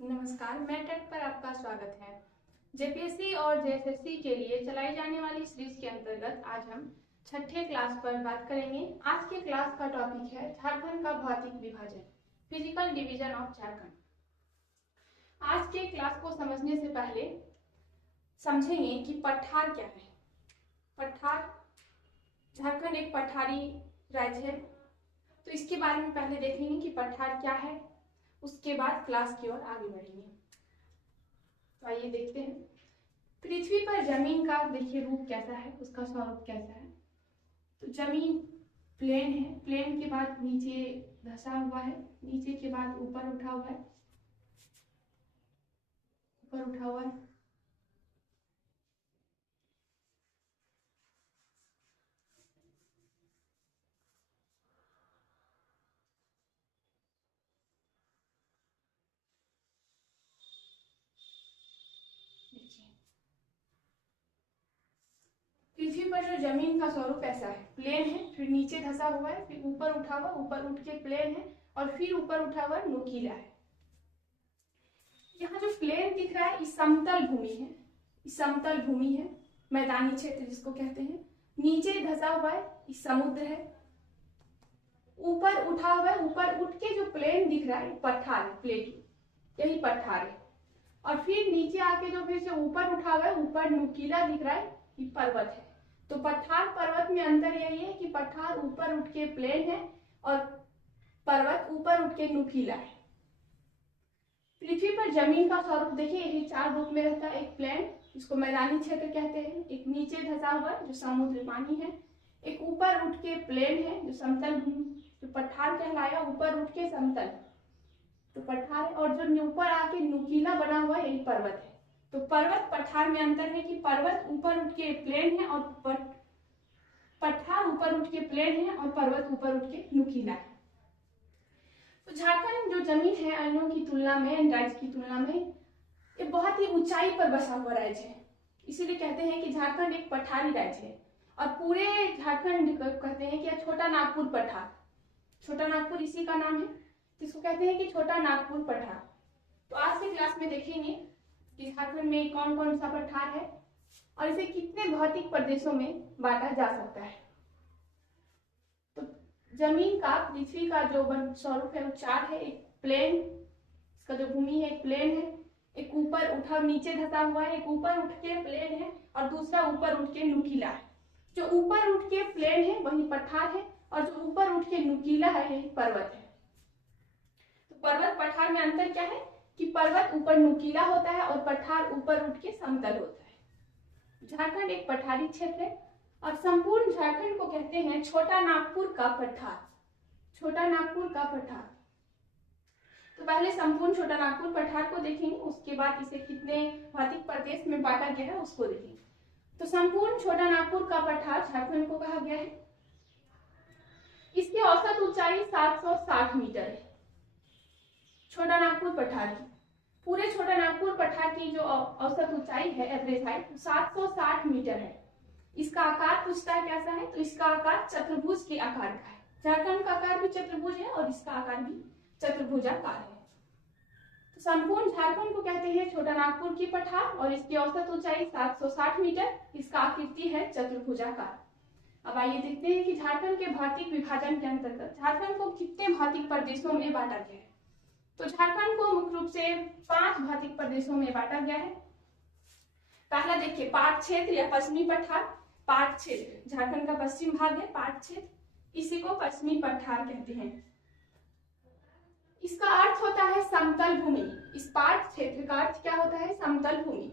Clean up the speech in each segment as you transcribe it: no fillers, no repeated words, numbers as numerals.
नमस्कार, मैं टेक पर आपका स्वागत है। जेपीएससी और जेएसएससी के लिए चलाई जाने वाली सीरीज के अंतर्गत आज हम छठे क्लास पर बात करेंगे। आज के क्लास का टॉपिक है झारखंड का भौतिक विभाजन, फिजिकल डिवीजन ऑफ झारखंड। आज के क्लास को समझने से पहले समझेंगे कि पठार क्या है। पठार, झारखंड एक पठारी राज्य है, तो इसके बारे में पहले देखेंगे कि पठार क्या है, उसके बाद क्लास की ओर आगे बढ़ेंगे। तो आइए देखते हैं। पृथ्वी पर जमीन का देखिए रूप कैसा है, उसका स्वरूप कैसा है। तो जमीन प्लेन है, प्लेन के बाद नीचे धंसा हुआ है, नीचे के बाद ऊपर उठा हुआ है, ऊपर उठा हुआ है। पृथ्वी पर जो जमीन का स्वरूप ऐसा है, प्लेन है, फिर नीचे धंसा हुआ है, फिर ऊपर उठा हुआ, ऊपर उठ के प्लेन है और फिर ऊपर उठा हुआ नुकीला है। यहाँ जो प्लेन दिख रहा है इस समतल भूमि है, इस समतल भूमि है, मैदानी क्षेत्र जिसको कहते हैं। नीचे धंसा हुआ है इस समुद्र है, ऊपर उठा हुआ है, ऊपर उठ के जो प्लेन दिख रहा है पठार है, प्लेटू, यही पठार है। और फिर नीचे आके जो फिर से ऊपर उठा हुआ है, ऊपर नुकीला दिख रहा है, ये पर्वत है। तो पठार पर्वत में अंतर यही है कि पठार ऊपर उठ के प्लेन है और पर्वत ऊपर उठ के नुकीला है। पृथ्वी पर जमीन का स्वरूप देखिए, यही चार रूप में रहता है। एक प्लेन, जिसको मैदानी क्षेत्र कहते हैं, एक नीचे धंसा हुआ जो समुद्र पानी है, एक ऊपर उठ के प्लेन है जो समतल भूमि, जो पठार कहलाया, ऊपर उठ के समतल तो पठार है। और जो ऊपर आके नुकीला बना हुआ यही पर्वत है। तो पर्वत पठार में अंतर है कि पर्वत ऊपर उठ के प्लेन है और पठार ऊपर उठ के प्लेन है और पर्वत ऊपर उठ के नुकीला है। तो झारखंड जो जमीन है अन्यों की तुलना में, राज्य की तुलना में, ये बहुत ही ऊंचाई पर बसा हुआ राज्य है। इसीलिए कहते हैं कि झारखंड एक पठारी राज्य है। और पूरे झारखंड को कहते हैं कि छोटा नागपुर पठार, छोटा नागपुर इसी का नाम है, जिसको कहते हैं कि छोटा नागपुर पठार। तो आज के क्लास में देखेंगे कि झारखंड में कौन कौन सा पठार है और इसे कितने भौतिक प्रदेशों में बांटा जा सकता है। तो जमीन का, पृथ्वी का जो स्वरूप है वो चार है। एक प्लेन, इसका जो भूमि है एक प्लेन है, एक ऊपर उठा नीचे धंसा हुआ है, एक ऊपर उठ के प्लेन है और दूसरा ऊपर उठ के नुकीला है। जो ऊपर उठ के प्लेन है वही पठार है और जो ऊपर उठ के नुकीला है यही पर्वत है। तो पर्वत पठार में अंतर क्या है कि पर्वत ऊपर नुकीला होता है और पठार ऊपर उठ के समतल होता है। झारखंड एक पठारी क्षेत्र है और संपूर्ण झारखंड को कहते हैं छोटा नागपुर का पठार, छोटा नागपुर का पठार। तो पहले संपूर्ण छोटा नागपुर पठार को देखेंगे, उसके बाद इसे कितने भौतिक प्रदेश में बांटा गया है उसको देखेंगे। तो संपूर्ण छोटा नागपुर का पठार झारखंड को कहा गया है। इसकी औसत ऊंचाई 760 मीटर है। छोटा नागपुर पठार की, पूरे छोटा नागपुर पठार की जो औसत ऊंचाई है, एवरेज हाइट, 760 मीटर है। इसका आकार पूछता है कैसा है, तो इसका आकार चतुर्भुज के आकार का है। झारखंड का आकार भी चतुर्भुज है और इसका आकार भी चतुर्भुजाकार है। तो संपूर्ण झारखंड को कहते हैं छोटा नागपुर की पठार और इसकी औसत ऊंचाई 760 मीटर, इसका आकृति है चतुर्भुजाकार। अब आइए देखते हैं कि झारखंड के भौतिक विभाजन के अंतर्गत झारखंड को कितने भौतिक प्रदेशों में बांटा गया है। तो झारखंड को मुख्य रूप से 5 भौतिक प्रदेशों में बांटा गया है। पहला देखिए पाट क्षेत्र या पश्चिमी पठार। पाट क्षेत्र झारखंड का पश्चिम भाग है, पाट क्षेत्र, इसी को पश्चिमी पठार कहते हैं। इसका अर्थ होता है समतल भूमि। इस पाट क्षेत्र का अर्थ क्या होता है, समतल भूमि।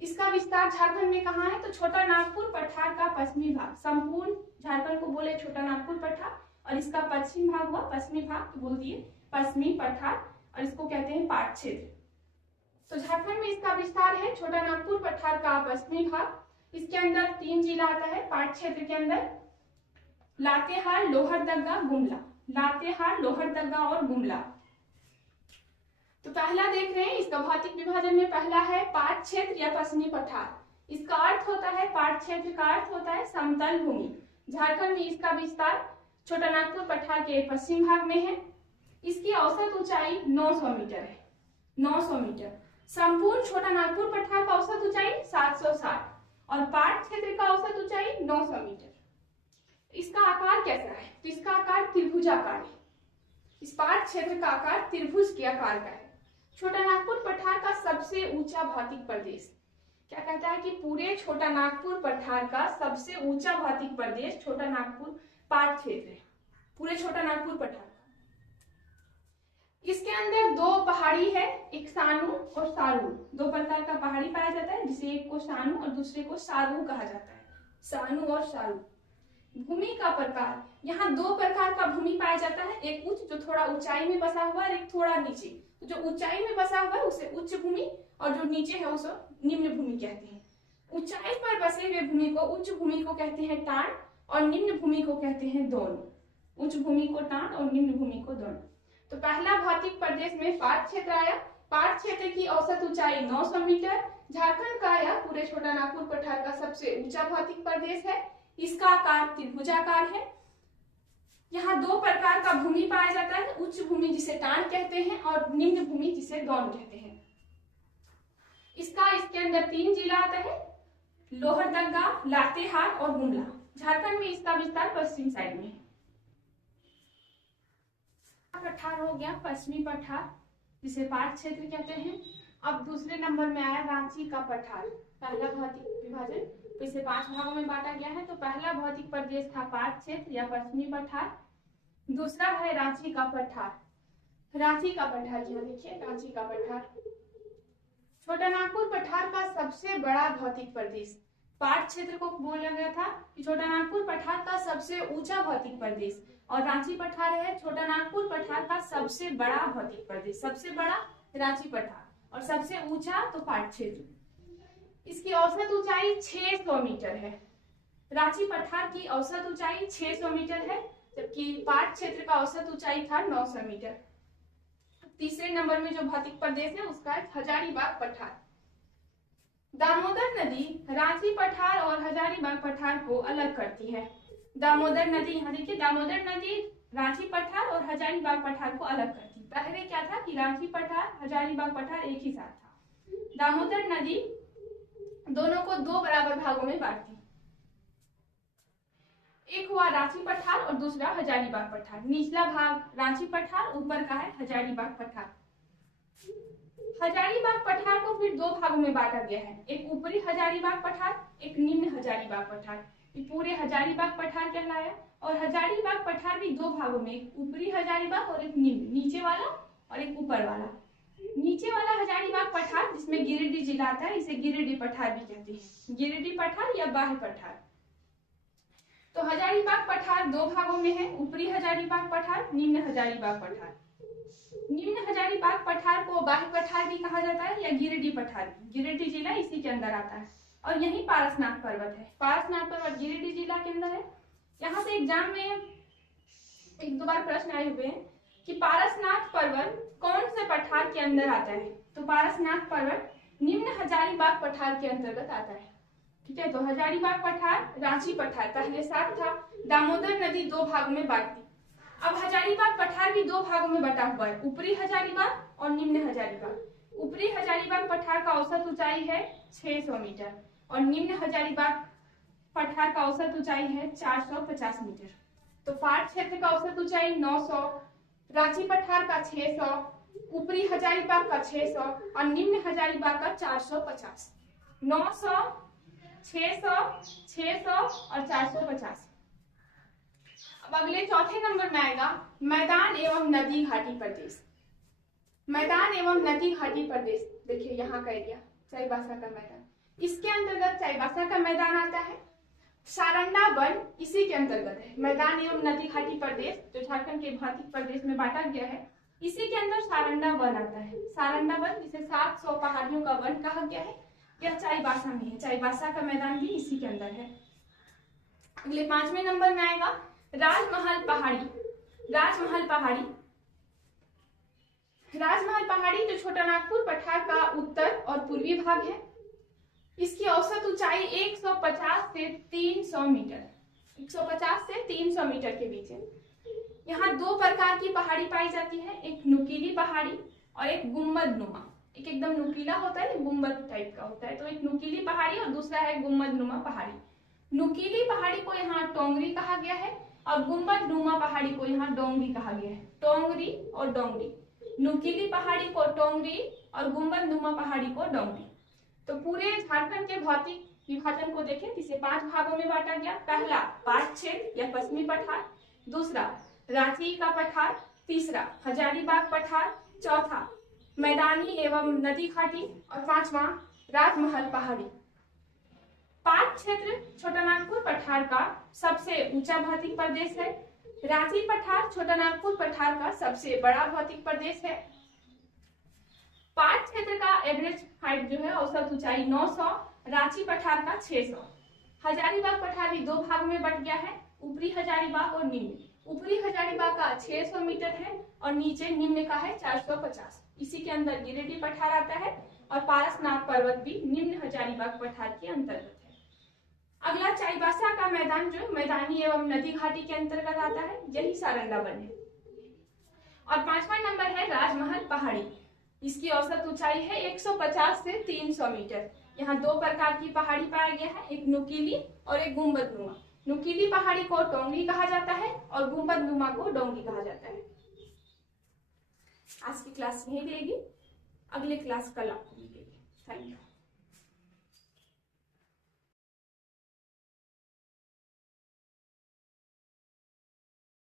इसका विस्तार झारखंड में कहाँ है, तो छोटा नागपुर पठार का पश्चिमी भाग। संपूर्ण झारखंड को बोले छोटा नागपुर पठार और इसका पश्चिम भाग हुआ, पश्चिमी भाग बोल दिए पश्चिमी पठार, और इसको कहते हैं पाट क्षेत्र। तो झारखंड में इसका विस्तार है छोटा नागपुर पठार का पश्चिमी भाग। इसके अंदर 3 जिला आता है पाट क्षेत्र के अंदर, लातेहार, लोहरदगा, गुमला। लातेहार, लोहरदगा और गुमला। तो पहला देख रहे हैं इसका भौतिक विभाजन में पहला है पाट क्षेत्र या पश्चिमी पठार। इसका अर्थ होता है, पाट क्षेत्र का अर्थ होता है समतल भूमि। झारखंड में इसका विस्तार छोटा नागपुर पठार के पश्चिम भाग में है। इसकी औसत ऊंचाई 900 मीटर है। 900 मीटर। संपूर्ण छोटा नागपुर पठार का औसत ऊंचाई 760 और पाट क्षेत्र का औसत ऊंचाई 900 मीटर। इसका आकार कैसा है? तो इसका आकार त्रिभुजाकार है। इस पाट क्षेत्र का आकार त्रिभुज के आकार का है। छोटा नागपुर पठार का सबसे ऊंचा भौतिक प्रदेश क्या कहता है कि पूरे छोटा नागपुर पठार का सबसे ऊंचा भौतिक प्रदेश छोटा नागपुर पाट क्षेत्र है, पूरे छोटा नागपुर पठार। इसके अंदर दो पहाड़ी है, एक सानू और सारू। दो प्रकार का पहाड़ी पाया जाता है, जिसे एक को सानू और दूसरे को सारू कहा जाता है। सानू और सारू। भूमि का प्रकार, यहाँ दो प्रकार का भूमि पाया जाता है, एक उच्च जो थोड़ा ऊंचाई में बसा हुआ है, एक थोड़ा नीचे। तो जो ऊंचाई में बसा हुआ है उसे उच्च भूमि और जो नीचे है उसे निम्न भूमि कहते हैं। ऊंचाई पर बसे हुए भूमि को उच्च भूमि को कहते हैं टांड और निम्न भूमि को कहते हैं दौन। उच्च भूमि को टांड और निम्न भूमि को दौन। तो पहला भौतिक प्रदेश में पाट क्षेत्र आया। पाट क्षेत्र की औसत ऊंचाई 900 मीटर। झारखंड का आया, पूरे छोटा नागपुर पठार का सबसे ऊंचा भौतिक प्रदेश है। इसका आकार त्रिभुजाकार है। यहाँ दो प्रकार का भूमि पाया जाता है, उच्च भूमि जिसे टांड कहते हैं और निम्न भूमि जिसे दौन कहते हैं। इसके अंदर 3 जिला आता है, लोहरदगा, लातेहार और गुमला। झारखंड में इसका विस्तार पश्चिम साइड में है। पठार हो गया पश्चिमी पठार, जिसे पाट क्षेत्र कहते हैं। अब दूसरे नंबर में आया रांची का पठार। पहला भौतिक विभाजन, तो इसे 5 भागों में बांटा गया है। तो पहला भौतिक प्रदेश था पाट क्षेत्र या पश्चिमी पठार। दूसरा है रांची का पठार। रांची का पठार, यहाँ देखिए रांची का पठार छोटा नागपुर पठार का सबसे बड़ा भौतिक प्रदेश। पाट क्षेत्र को बोला गया था कि छोटा नागपुर पठार का सबसे ऊंचा भौतिक प्रदेश, और रांची पठार है छोटा नागपुर पठार का सबसे बड़ा भौतिक प्रदेश। सबसे बड़ा रांची पठार और सबसे ऊंचा तो पाट क्षेत्र। इसकी औसत ऊंचाई 600 मीटर है। रांची पठार की औसत ऊंचाई 600 मीटर है, जबकि पाट क्षेत्र का औसत ऊंचाई था 900 मीटर। तीसरे नंबर में जो भौतिक प्रदेश है उसका है हजारीबाग पठार। दामोदर नदी रांची पठार और हजारीबाग पठार को अलग करती है। दामोदर नदी, यहाँ देखिए दामोदर नदी रांची पठार और हजारीबाग पठार को अलग करती है। पहले क्या था कि रांची पठार हजारीबाग पठार एक ही साथ था। दामोदर नदी दोनों को 2 बराबर भागों में बांटती। एक हुआ रांची पठार और दूसरा हजारीबाग पठार। निचला भाग रांची पठार, ऊपर का है हजारीबाग पठार। हजारीबाग पठार को फिर 2 भागों में बांटा गया है, एक ऊपरी हजारीबाग पठार, एक निम्न हजारीबाग पठार। ये पूरे हजारीबाग पठार कहलाया। और हजारीबाग पठार भी 2 भागों में, एक ऊपरी हजारीबाग और एक निम्न, नीचे वाला और एक ऊपर वाला। नीचे वाला हजारीबाग पठार जिसमें गिरिडीह जिला आता है, इसे गिरिडीह पठार भी कहते हैं। गिरिडीह पठार या बाह्य पठार। तो हजारीबाग पठार 2 भागों में है, ऊपरी हजारीबाग पठार, निम्न हजारीबाग पठार। निम्न हजारीबाग पठार को बाह्य पठार भी कहा जाता है या गिरिडीह पठार। गिरिडीह जिला इसी के अंदर आता है। और यही पारसनाथ पर्वत है। पारसनाथ पर्वत गिरिडीह जिला के अंदर है। यहाँ से एग्जाम में 1-2 बार प्रश्न आए हुए हैं कि पारसनाथ पर्वत कौन से पठार के अंदर आता है। तो पारसनाथ पर्वत निम्न हजारीबाग पठार के अंतर्गत आता है। ठीक है, तो हजारीबाग पठार, रांची पठार पहले साथ था। दामोदर नदी 2 भागों में बांटती। अब हजारीबाग पठार भी 2 भागों में बटा हुआ है, ऊपरी हजारीबाग और निम्न हजारीबाग। ऊपरी हजारीबाग पठार का औसत ऊंचाई है 600 मीटर और निम्न हजारीबाग पठार का औसत ऊंचाई है 450 मीटर। तो पाट क्षेत्र का औसत ऊंचाई 900, रांची पठार का 600, ऊपरी हजारीबाग का 600 और निम्न हजारीबाग का 450। 900, 600, 600 और 450। अब अगले चौथे नंबर में आएगा मैदान एवं नदी घाटी प्रदेश। मैदान एवं नदी घाटी प्रदेश, देखिए यहाँ का एरिया चाईबासा का मैदान, इसके अंतर्गत चाईबासा का मैदान आता है। सारंडा वन इसी के अंतर्गत है। मैदान एवं नदी घाटी प्रदेश जो झारखंड के भौतिक प्रदेश में बांटा गया है, इसी के अंदर सारंडा वन आता है। सारंडा वन जिसे 700 पहाड़ियों का वन कहा गया है, यह चाईबासा में है। चाईबासा का मैदान भी इसी के अंदर है। अगले 5वें नंबर में आएगा राजमहल पहाड़ी। राजमहल पहाड़ी, राजमहल पहाड़ी जो छोटा नागपुर पठार का उत्तर और पूर्वी भाग है, इसकी औसत ऊंचाई 150 से 300 मीटर, 150 से 300 मीटर के बीच है। यहाँ 2 प्रकार की पहाड़ी पाई जाती है, एक नुकीली पहाड़ी और एक गुम्बद नुमा। एक एकदम नुकीला होता है, गुम्बद टाइप का होता है। तो एक नुकीली पहाड़ी और दूसरा है गुम्बद नुमा पहाड़ी। नुकीली पहाड़ी को यहाँ टोंगरी कहा गया है और गुम्बद नुमा पहाड़ी को यहाँ डोंगरी कहा गया है। टोंगरी और डोंगरी, नुकीली पहाड़ी को टोंगरी और गुम्बद नुमा पहाड़ी को डोंगरी। तो पूरे झारखंड के भौतिक विभाजन को देखें, इसे 5 भागों में बांटा गया। पहला पाट क्षेत्र या पश्चिमी पठार, दूसरा रांची का पठार, तीसरा हजारीबाग पठार, चौथा मैदानी एवं नदी घाटी और पांचवा राजमहल पहाड़ी। पाट क्षेत्र छोटा नागपुर पठार का सबसे ऊंचा भौतिक प्रदेश है। रांची पठार छोटा नागपुर पठार का सबसे बड़ा भौतिक प्रदेश है। पाट क्षेत्र का एवरेज हाइट जो है औसत ऊंचाई 900, रांची पठार का 600। हजारीबाग पठार भी 2 भाग में बट गया है, ऊपरी हजारीबाग और निम्न। ऊपरी हजारीबाग का 600 मीटर है और नीचे निम्न का है 450। इसी के अंदर गिरिडीह पठार आता है और पारसनाथ पर्वत भी निम्न हजारीबाग पठार के अंतर्गत है। अगला चाईबासा का मैदान जो मैदानी एवं नदी घाटी के अंतर्गत आता है, यही सारंगा वन है। और 5वां नंबर है राजमहल पहाड़ी। इसकी औसत ऊंचाई है 150 से 300 मीटर। यहाँ 2 प्रकार की पहाड़ी पाया गया है, एक नुकीली और एक गुम्बद नुमा। नुकीली पहाड़ी को टोंगरी कहा जाता है और गुम्बद नुमा को डोंगरी कहा जाता है। आज की क्लास यही रहेगी, अगले क्लास कल आपको मिलेगी। Thank you.